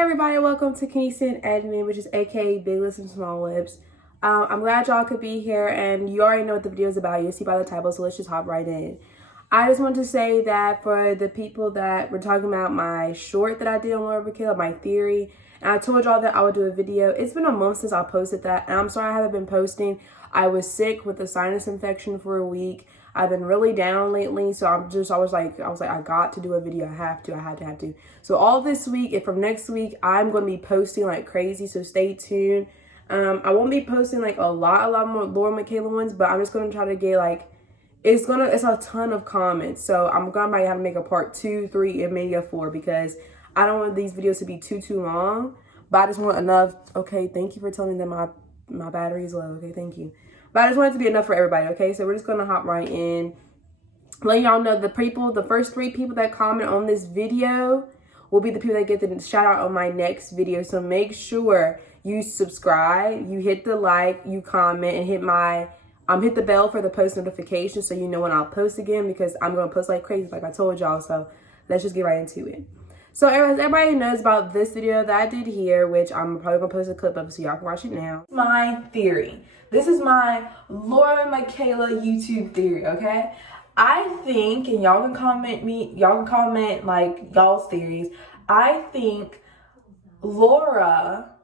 Hey everybody, welcome to Kingston Admin, which is aka Big Lips and Small Lips. I'm glad y'all could be here, and you already know what the video is about. You'll see by the title, so let's just hop right in. I just want to say that for the people that were talking about my short that I did on Laura Makayla, my theory, and I told y'all that I would do a video. It's been a month since I posted that, and I'm sorry I haven't been posting. I was sick with a sinus infection for a week. I've been really down lately, so I was like, I got to do a video. I had to. So all this week and from next week, I'm going to be posting like crazy, so stay tuned. I won't be posting like a lot more Laura Makayla ones, but I'm just going to try to get like, it's a ton of comments. So I'm going to have to make a part 2, 3, and maybe a 4 because I don't want these videos to be too long, but I just want enough. Okay, thank you for telling me that my battery is low. Okay, thank you. But I just want it to be enough for everybody, okay? So we're just going to hop right in. Letting y'all know the first 3 people that comment on this video will be the people that get the shout out on my next video. So make sure you subscribe, you hit the like, you comment, and hit the bell for the post notification so you know when I'll post again, because I'm going to post like crazy like I told y'all. So let's just get right into it. So everybody knows about this video that I did here, which I'm probably going to post a clip of so y'all can watch it now. My theory. This is my Laura Makayla YouTube theory, okay? I think, and y'all can comment like y'all's theories. I think Laura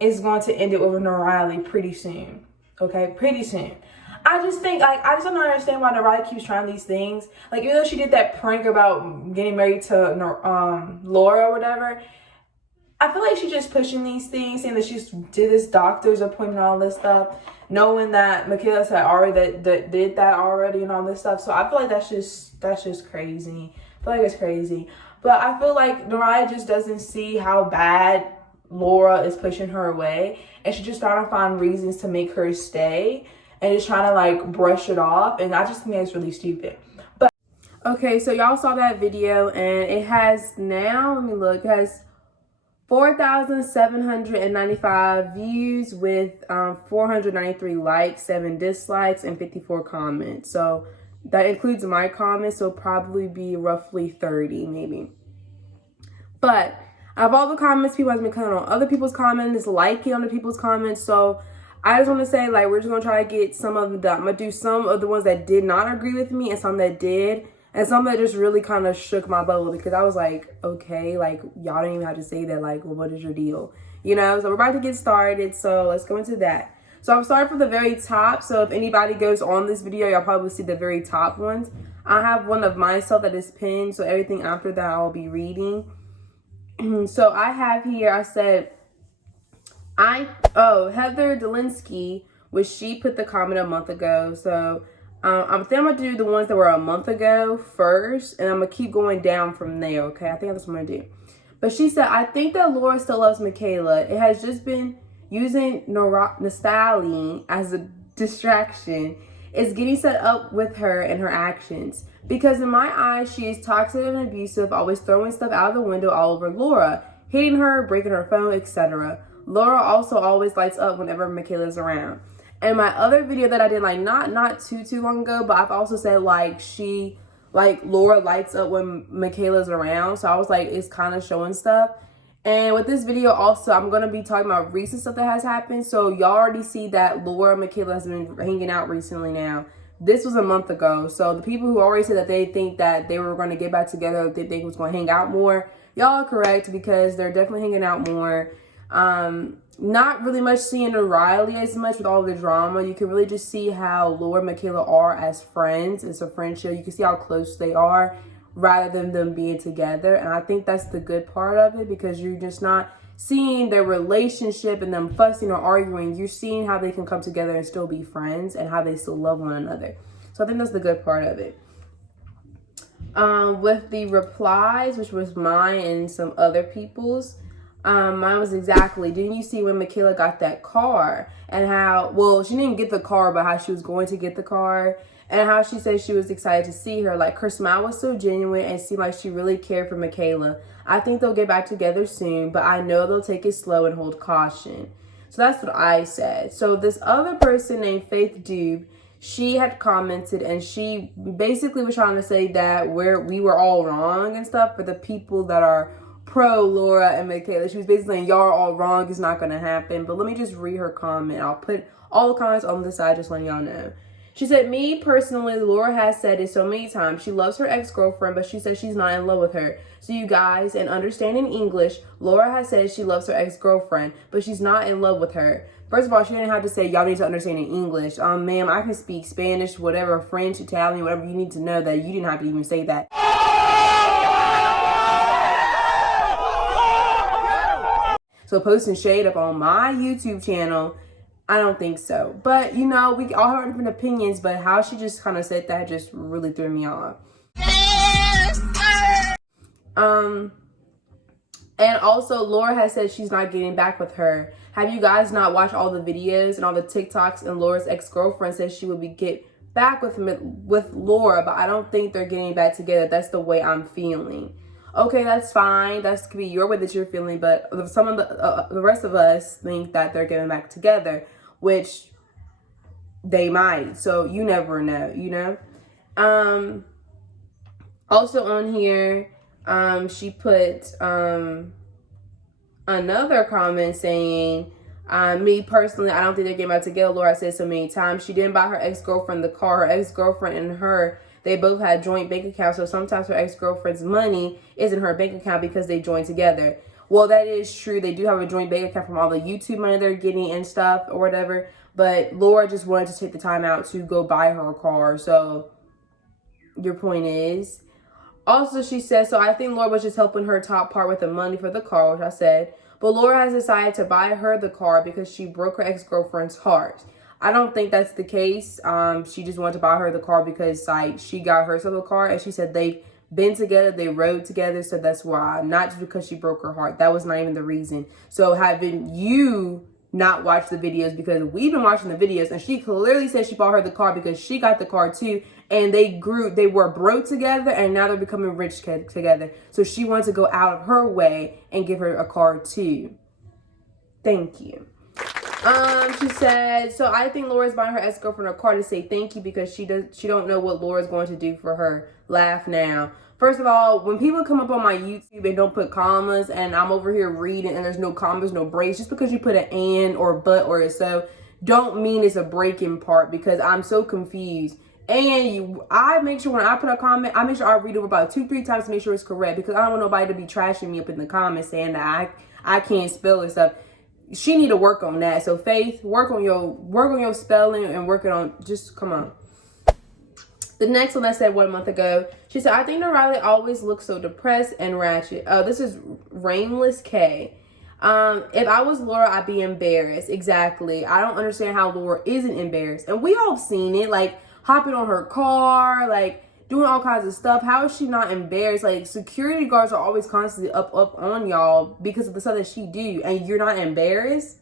is going to end it with Riley pretty soon, okay? Pretty soon. I just think, like, I just don't understand why Riley keeps trying these things. Like, even though she did that prank about getting married to Laura or whatever, I feel like she's just pushing these things, saying that she did this doctor's appointment and all this stuff, knowing that Makayla said already that did that already and all this stuff. So I feel like that's just crazy. I feel like it's crazy. But I feel like Mariah just doesn't see how bad Laura is pushing her away, and she's just trying to find reasons to make her stay and just trying to like brush it off. And I just think that's really stupid. But okay, so y'all saw that video, and it has now, let me look, it has 4,795 views with 493 likes, 7 dislikes, and 54 comments. So that includes my comments, so probably be roughly 30 maybe. But out of all the comments, people have been commenting on other people's comments, liking other people's comments. So I just want to say, like, we're just going to try to get some of the, I'm going to do some of the ones that did not agree with me and some that did. And some that just really kind of shook my bubble, because I was like, okay, like, y'all don't even have to say that. Like, well, what is your deal? You know, so we're about to get started. So let's go into that. So I'm starting from the very top. So if anybody goes on this video, y'all probably see the very top ones. I have one of myself that is pinned. So everything after that, I'll be reading. So I have here, I said, Heather Delinsky, which she put the comment a month ago. So I think I'm going to do the ones that were a month ago first, and I'm going to keep going down from there, okay? I think that's what I'm going to do. But she said, I think that Laura still loves Makayla. It has just been using nostalgia as a distraction. It's getting set up with her and her actions. Because in my eyes, she is toxic and abusive, always throwing stuff out of the window all over Laura, hitting her, breaking her phone, etc. Laura also always lights up whenever Makayla's around. And my other video that I did, like, not too long ago, but I've also said, like, Laura lights up when Makayla's around. So I was like, it's kind of showing stuff. And with this video also, I'm going to be talking about recent stuff that has happened. So y'all already see that Laura and Makayla has been hanging out recently now. This was a month ago. So the people who already said that they think that they were going to get back together, they think was going to hang out more, y'all are correct, because they're definitely hanging out more. Not really much seeing Riley as much with all the drama. You can really just see how Laura and Makayla are as friends. It's a friendship. You can see how close they are rather than them being together. And I think that's the good part of it, because you're just not seeing their relationship and them fussing or arguing. You're seeing how they can come together and still be friends and how they still love one another. So I think that's the good part of it. With the replies, which was mine and some other people's, mine was exactly, didn't you see when Makayla got that car and how, well, she didn't get the car, but how she was going to get the car and how she said she was excited to see her. Like, her smile was so genuine and seemed like she really cared for Makayla. I think they'll get back together soon, but I know they'll take it slow and hold caution. So that's what I said. So this other person named Faith Dube, she had commented and she basically was trying to say that we were all wrong and stuff for the people that are pro Laura and Makayla. She was basically saying, y'all are all wrong. It's not going to happen. But let me just read her comment. I'll put all the comments on the side, just letting y'all know. She said, me personally, Laura has said it so many times. She loves her ex-girlfriend, but she says she's not in love with her. So you guys, and understanding English, Laura has said she loves her ex-girlfriend, but she's not in love with her. First of all, she didn't have to say, y'all need to understand in English. Ma'am, I can speak Spanish, whatever, French, Italian, whatever you need to know, that you didn't have to even say that. So posting shade up on my YouTube channel, I don't think so. But, you know, we all have different opinions, but how she just kind of said that just really threw me off. And also, Laura has said she's not getting back with her. Have you guys not watched all the videos and all the TikToks? And Laura's ex-girlfriend says she would get back with Laura, but I don't think they're getting back together. That's the way I'm feeling. Okay, that's fine. That could be your way that you're feeling, but some of the rest of us think that they're getting back together, which they might. So you never know, you know. Also on here, she put another comment saying, me personally, I don't think they're getting back together. Laura said so many times. She didn't buy her ex-girlfriend the car. Her ex-girlfriend and her, they both had joint bank accounts. So sometimes her ex-girlfriend's money is in her bank account because they joined together. Well, that is true. They do have a joint bank account from all the YouTube money they're getting and stuff or whatever. But Laura just wanted to take the time out to go buy her a car. So your point is. Also, she said, so I think Laura was just helping her top part with the money for the car, which I said. But Laura has decided to buy her the car because she broke her ex-girlfriend's heart. I don't think that's the case. She just wanted to buy her the car because like she got herself a car. And she said they've been together, they rode together. So that's why, not just because she broke her heart. That was not even the reason. So having you not watch the videos, because we've been watching the videos, and she clearly said she bought her the car because she got the car too, and they were broke together, and now they're becoming rich together. So she wants to go out of her way and give her a car too. Thank you. She said, so I think Laura's buying her ex-girlfriend a car to say thank you because she don't know what Laura's going to do for her. Laugh now. First of all, when people come up on my YouTube and don't put commas, and I'm over here reading and there's no commas, no breaks, just because you put an and or but or a so, don't mean it's a breaking part, because I'm so confused. And I make sure when I put a comment, I make sure I read it about 2-3 times to make sure it's correct, because I don't want nobody to be trashing me up in the comments saying that I can't spell and stuff. She need to work on that. So Faith, work on your spelling and work it on, just come on. The next one I said 1 month ago, she said, I think Riley always looks so depressed and ratchet. This is Rainless K. If I was Laura, I'd be embarrassed. Exactly. I don't understand how Laura isn't embarrassed. And we all seen it, like hopping on her car, like doing all kinds of stuff. How is she not embarrassed? Like, security guards are always constantly up on y'all because of the stuff that she do, and you're not embarrassed?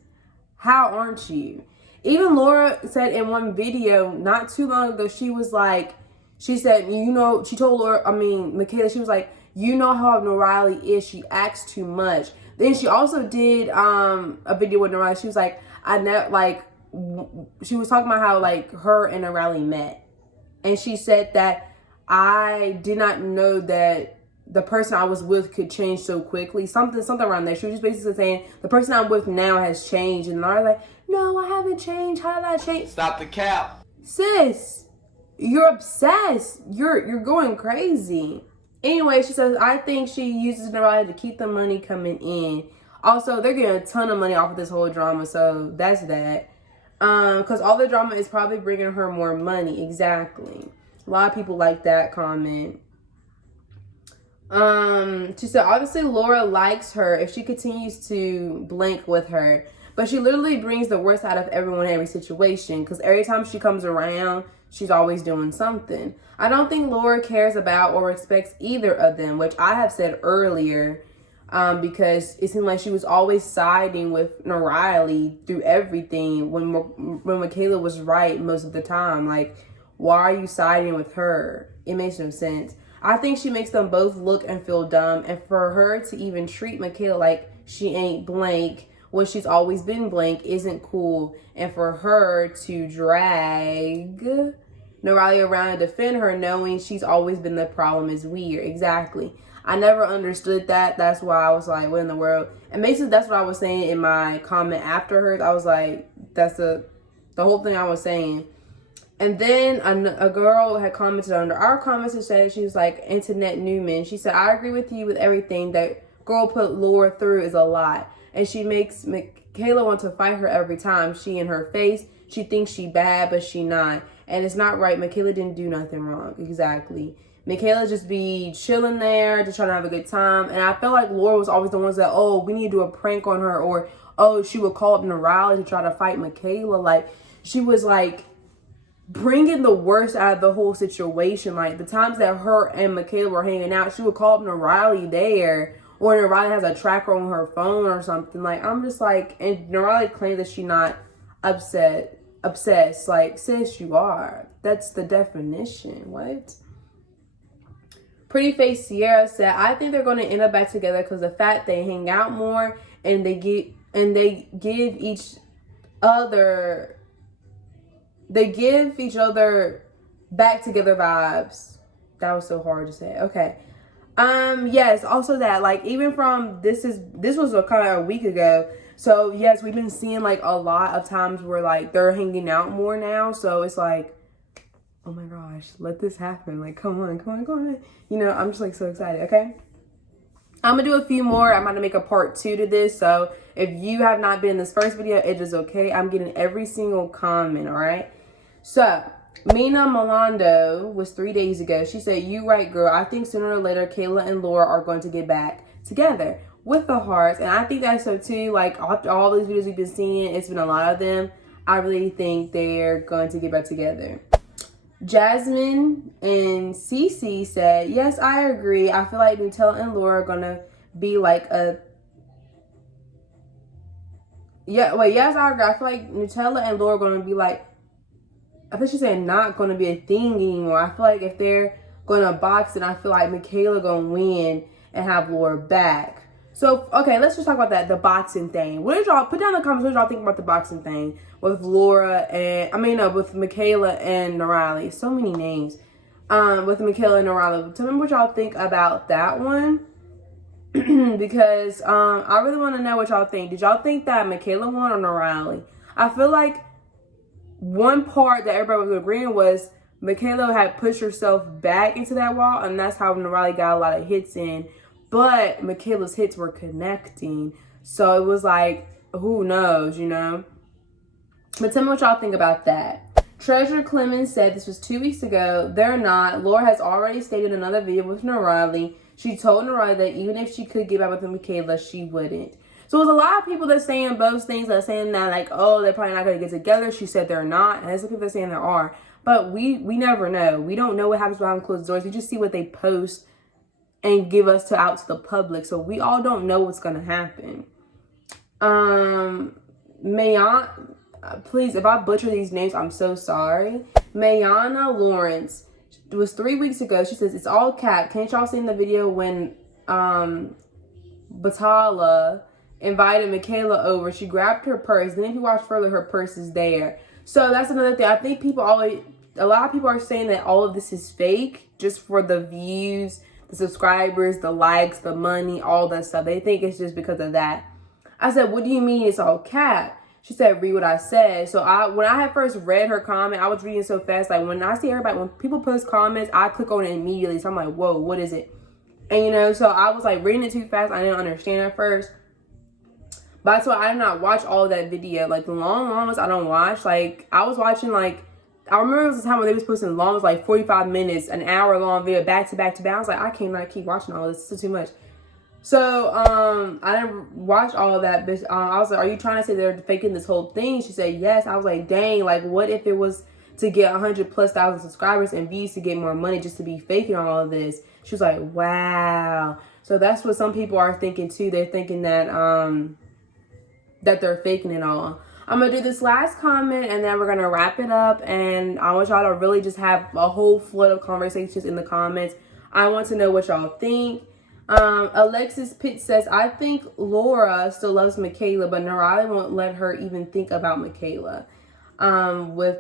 How aren't you? Even Laura said in one video not too long ago, she was like, she said, you know, she told Makayla, she was like, you know how Riley is, she acts too much. Then she also did a video with Riley. She was like, she was talking about how like her and Riley met. And she said that I did not know that the person I was with could change so quickly. Something around there. She was just basically saying the person I'm with now has changed. And I was like, no, I haven't changed. How did I change? Stop the cap. Sis, you're obsessed. You're going crazy. Anyway, she says, I think she uses Riley to keep the money coming in. Also, they're getting a ton of money off of this whole drama. So that's that. Because all the drama is probably bringing her more money. Exactly. A lot of people like that comment. She said, obviously Laura likes her if she continues to blank with her. But she literally brings the worst out of everyone in every situation. Because every time she comes around, she's always doing something. I don't think Laura cares about or respects either of them, which I have said earlier. Because it seemed like she was always siding with Riley through everything when Makayla was right most of the time. Like, why are you siding with her? It makes no sense. I think she makes them both look and feel dumb. And for her to even treat Makayla like she ain't blank when she's always been blank isn't cool. And for her to drag Riley around and defend her knowing she's always been the problem is weird. Exactly. I never understood that. That's why I was like, what in the world? And basically that's what I was saying in my comment after hers. I was like, that's the whole thing I was saying. And then a girl had commented under our comments and said, she was like, Internet Newman. She said, I agree with you with everything that girl put Laura through is a lot. And she makes Makayla want to fight her every time. She in her face, she thinks she bad, but she not. And it's not right. Makayla didn't do nothing wrong. Exactly. Makayla just be chilling there, just trying to have a good time. And I felt like Laura was always the ones that, oh, we need to do a prank on her. Or, oh, she would call up Narali to try to fight Makayla. Like, she was like bringing the worst out of the whole situation. Like, the times that her and Makayla were hanging out, she would call up Narali there. Or Narali has a tracker on her phone or something. Like, I'm just like, and Narali claimed that she not obsessed. Like, sis, you are. That's the definition. What? Pretty Face Sierra said, I think they're going to end up back together because the fact they hang out more and they give each other back together vibes. That was so hard to say. Okay. Yes, also that, like, even from this was a kind of a week ago. So yes, we've been seeing like a lot of times where like they're hanging out more now. So it's like, oh my gosh, let this happen. Like, come on. You know, I'm just like so excited. Okay. I'm gonna do a few more. I'm gonna make a part 2 to this. So if you have not been in this first video, it is okay. I'm getting every single comment. All right. So Mina Malando was 3 days ago. She said, you right, girl. I think sooner or later, Kayla and Laura are going to get back together with the hearts. And I think that's so too. Like, after all these videos we've been seeing, it's been a lot of them. I really think they're going to get back together. Jasmine and Cece said, yes, I agree. I feel like Nutella and Laura are going to be like a... yes, I agree. I feel like Nutella and Laura are going to be like... I think she said not going to be a thing anymore. I feel like if they're going to box, then I feel like Makayla going to win and have Laura back. So, okay, let's just talk about that, the boxing thing. What did y'all, put down in the comments, what did y'all think about the boxing thing with Laura and, with Makayla and Narali. So many names. With Makayla and Narali. Tell me what y'all think about that one. Because I really want to know what y'all think. Did y'all think that Makayla won or Narali? I feel like one part that everybody was agreeing was Makayla had pushed herself back into that wall, and that's how Narali got a lot of hits in. But Makayla's hits were connecting. So it was like, who knows, you know? But tell me what y'all think about that. Treasure Clemens said, this was 2 weeks ago. They're not. Laura has already stated in another video with Narali. She told Narali that even if she could get back with Makayla, she wouldn't. So there's a lot of people that's saying both things, that are saying that like, oh, they're probably not going to get together. She said they're not. And there's some people that are saying there are. But we never know. We don't know what happens behind closed doors. We just see what they post and give us out to the public. So we all don't know what's going to happen. Mayan, please, if I butcher these names, I'm so sorry. Mayana Lawrence, it was 3 weeks ago. She says, it's all cap. Can't y'all see in the video when Batala invited Makayla over? She grabbed her purse. Then if you watch further, her purse is there. So that's another thing. I think a lot of people are saying that all of this is fake just for the views, the subscribers, the likes, the money, all that stuff. They think it's just because of that. I said, what do you mean it's all cap? She said, read what I said. So when I had first read her comment, I was reading so fast. Like when I see everybody, when people post comments, I click on it immediately. So I'm like, whoa, what is it? And you know, so I was like reading it too fast. I didn't understand at first. But that's why I did not watch all of that video. Like the long ones I don't watch. Like I was watching like, I remember it was the time when they was posting long, like 45 minutes, an hour long video back to back to back. I was like, I cannot keep watching all this. This is too much. So, I didn't watch all of that. But I was like, are you trying to say they're faking this whole thing? She said, yes. I was like, dang, like what if it was to get 100,000+ subscribers and views to get more money just to be faking all of this? She was like, wow. So that's what some people are thinking too. They're thinking that, that they're faking it all. I'm going to do this last comment and then we're going to wrap it up. And I want y'all to really just have a whole flood of conversations in the comments. I want to know what y'all think. Alexis Pitt says, I think Laura still loves Makayla, but Narali won't let her even think about Makayla. With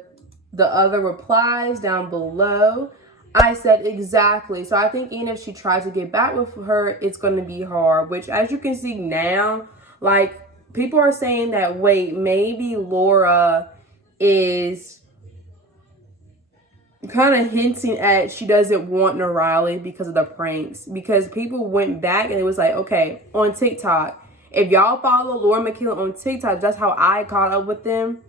the other replies down below. I said exactly. So I think even if she tries to get back with her, it's going to be hard. Which, as you can see now, like, people are saying that, wait, maybe Laura is kind of hinting at she doesn't want Riley because of the pranks. Because people went back and it was like, okay, on TikTok, if y'all follow Laura and Makayla on TikTok, that's how I caught up with them.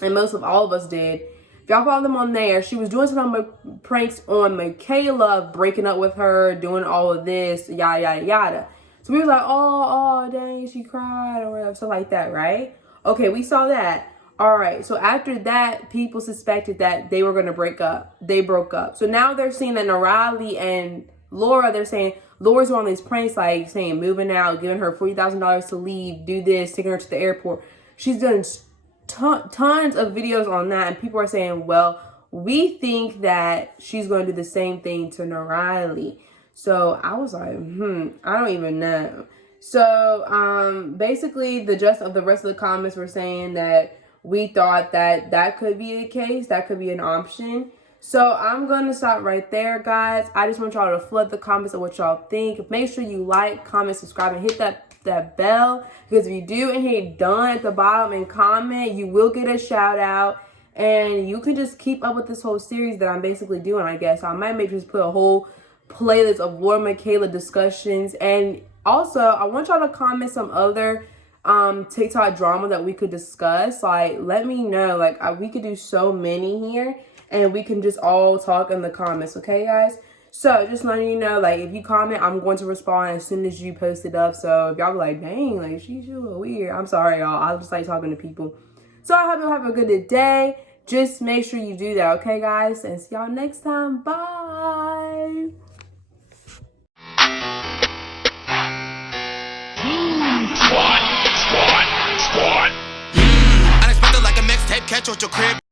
And most of all of us did. If y'all follow them on there, she was doing some pranks on Makayla, breaking up with her, doing all of this, yada, yada, yada. So we was like, oh, dang, she cried or whatever, stuff like that, right? Okay, we saw that. All right, so after that, people suspected that they were going to break up. They broke up. So now they're saying that Riley and Laura, they're saying Laura's on these pranks, like saying moving out, giving her $40,000 to leave, do this, taking her to the airport. She's done tons of videos on that, and people are saying, well, we think that she's going to do the same thing to Riley. So I was like, I don't even know. So basically the rest of the comments were saying that we thought that that could be the case, that could be an option. So I'm going to stop right there, guys. I just want y'all to flood the comments of what y'all think. Make sure you like, comment, subscribe, and hit that bell, because if you do and hit done at the bottom and comment, you will get a shout out, and you can just keep up with this whole series that I'm basically doing, I guess. So I might maybe just put a whole playlist of Laura Makayla discussions. And also I want y'all to comment some other TikTok drama that we could discuss. Like, let me know. Like, we could do so many here, and we can just all talk in the comments, okay, guys? So just letting you know, like, if you comment, I'm going to respond as soon as you post it up. So if y'all be like, dang, like, she's a little weird, I'm sorry, y'all. I just like talking to people. So I hope you'll have a good day. Just make sure you do that, okay, guys? And see y'all next time. Bye. Unexpected like a mixtape, catch with your crib.